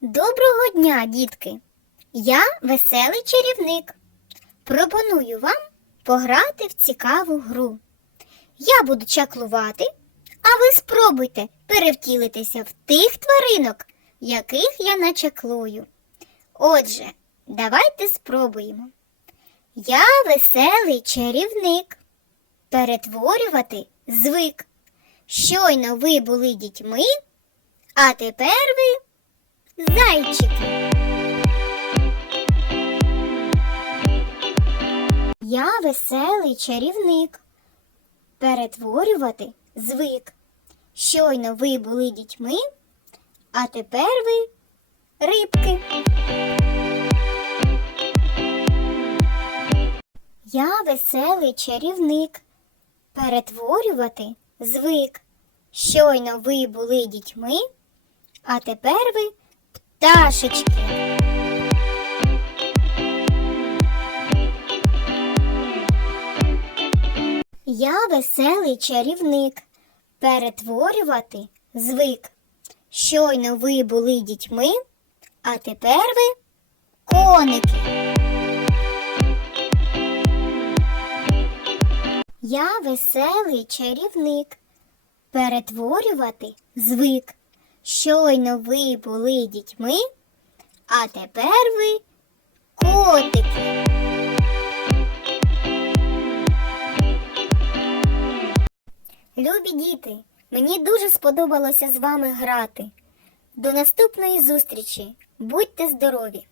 Доброго дня, дітки! Я веселий чарівник. Пропоную вам пограти в цікаву гру. Я буду чаклувати, а ви спробуйте перевтілитися в тих тваринок, яких я начаклую. Отже, давайте спробуємо. Я веселий чарівник. Перетворювати звик. Щойно ви були дітьми, а тепер ви зайчики. Я веселий чарівник. Перетворювати звик. Щойно ви були дітьми, а тепер ви рибки. Я веселий чарівник. Перетворювати звик. Щойно ви були дітьми, а тепер ви пташечки. Я веселий чарівник. Перетворювати звик. Щойно ви були дітьми, а тепер ви коники. Я веселий чарівник. Перетворювати звик. Щойно ви були дітьми, а тепер ви котики. Любі діти, мені дуже сподобалося з вами грати. До наступної зустрічі. Будьте здорові!